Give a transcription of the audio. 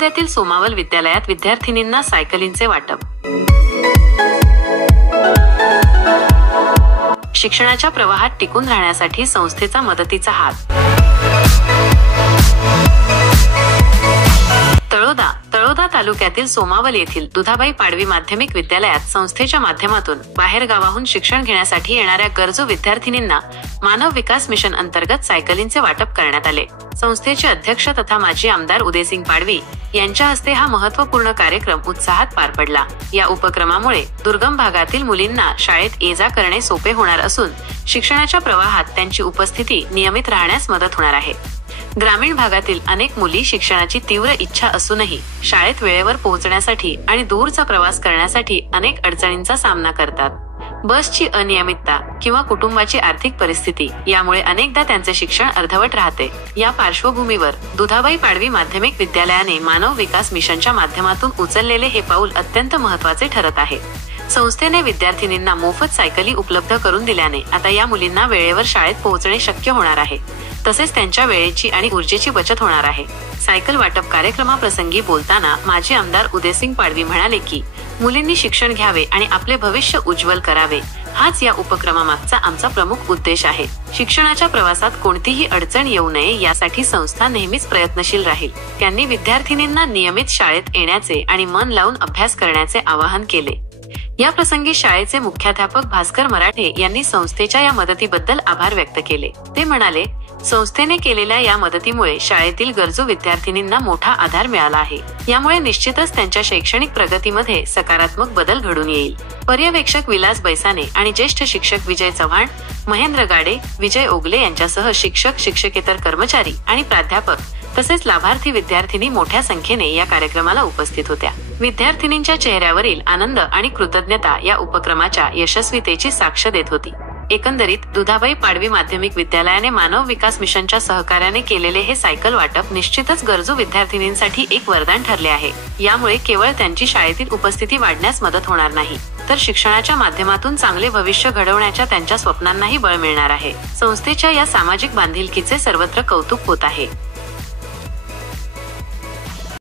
तळोद्यातील सोमावल विद्यालयात विद्यार्थिनींना सायकलींचे वाटप. शिक्षणाच्या प्रवाहात टिकून राहण्यासाठी संस्थेचा मदतीचा हात. तळोदा तालुक्यातील सोमावल येथील दुधाबाई पाडवी माध्यमिक विद्यालयात संस्थेच्या माध्यमातून बाहेरगावाहून शिक्षण घेण्यासाठी येणाऱ्या गरजू विद्यार्थिनींना मानव विकास मिशन अंतर्गत सायकलींचे वाटप करण्यात आले. संस्थेचे अध्यक्ष तथा माजी आमदार उदयसिंग पाडवी यांच्या हस्ते हा महत्त्वपूर्ण कार्यक्रम उत्साहात पार पडला. या उपक्रमामुळे दुर्गम भागातील मुलींना शाळेत ये जा करणे सोपे होणार असून शिक्षणाच्या प्रवाहात त्यांची उपस्थिती नियमित राहण्यास मदत होणार आहे. ग्रामीण भागातील अनेक मुली शिक्षणाची तीव्र इच्छा असूनही शाळेत वेळेवर पोहोचण्यासाठी आणि दूरचा प्रवास करण्यासाठी अनेक अडचणींचा सामना करतात. बसची अनियमितता किंवा कुटुंबाची आर्थिक परिस्थिती यामुळे अनेकदा त्यांचे शिक्षण अर्धवट राहते. या पार्श्वभूमीवर दुधाबाई पाडवी माध्यमिक विद्यालयाने मानव विकास मिशनच्या माध्यमातून उचललेले हे पाऊल अत्यंत महत्त्वाचे ठरत आहे. संस्थेने विद्यार्थिनींना मोफत सायकली उपलब्ध करून दिल्याने आता या मुलींना वेळेवर शाळेत पोहोचणे शक्य होणार आहे. तसेच त्यांच्या वेळेची आणि ऊर्जेची बचत होणार आहे. सायकल वाटप कार्यक्रमाप्रसंगी बोलताना माजी आमदार उदयसिंग पाडवी म्हणाले की मुलींनी शिक्षण घ्यावे आणि आपले भविष्य उज्ज्वल करावे हाच या उपक्रमामागचा आमचा प्रमुख उद्देश आहे. शिक्षणाच्या प्रवासात कोणतीही अडचण येऊ नये यासाठी संस्था नेहमीच प्रयत्नशील राहील. त्यांनी विद्यार्थिनींना नियमित शाळेत येण्याचे आणि मन लावून अभ्यास करण्याचे आवाहन केले. या प्रसंगी शाळेचे मुख्याध्यापक भास्कर मराठे यांनी संस्थेच्या या मदतीबद्दल आभार व्यक्त केले. ते म्हणाले, संस्थेने केलेल्या या मदतीमुळे शाळेतील गरजू विद्यार्थिनींना मोठा आधार मिळाला आहे. यामुळे निश्चितच त्यांच्या शैक्षणिक प्रगतीमध्ये सकारात्मक बदल घडून येईल. पर्यवेक्षक विलास बैसाने आणि ज्येष्ठ शिक्षक विजय चव्हाण, महेंद्र गाडे, विजय ओगले यांच्यासह शिक्षक, शिक्षकेतर कर्मचारी आणि प्राध्यापक तसेच लाभार्थी विद्यार्थिनी मोठ्या संख्येने या कार्यक्रमाला उपस्थित होत्या. विद्यार्थिनींच्या चेहऱ्यावरील आनंद आणि कृतज्ञता या उपक्रमाच्या यशस्वीतेची साक्ष देत होती. एकंदरीत दुधाबाई पाडवी माध्यमिक विद्यालयाने मानव विकास मिशनच्या सहकार्याने केलेले हे सायकल वाटप निश्चितच गरजू विद्यार्थिनींसाठी एक वरदान ठरले आहे. यामुळे केवळ त्यांची शाळेतील उपस्थिती वाढण्यास मदत होणार नाही, तर शिक्षणाच्या माध्यमातून चांगले भविष्य घडवण्याच्या त्यांच्या स्वप्नांनाही बळ मिळणार आहे. संस्थेच्या या सामाजिक बांधिलकीचे सर्वत्र कौतुक होत आहे.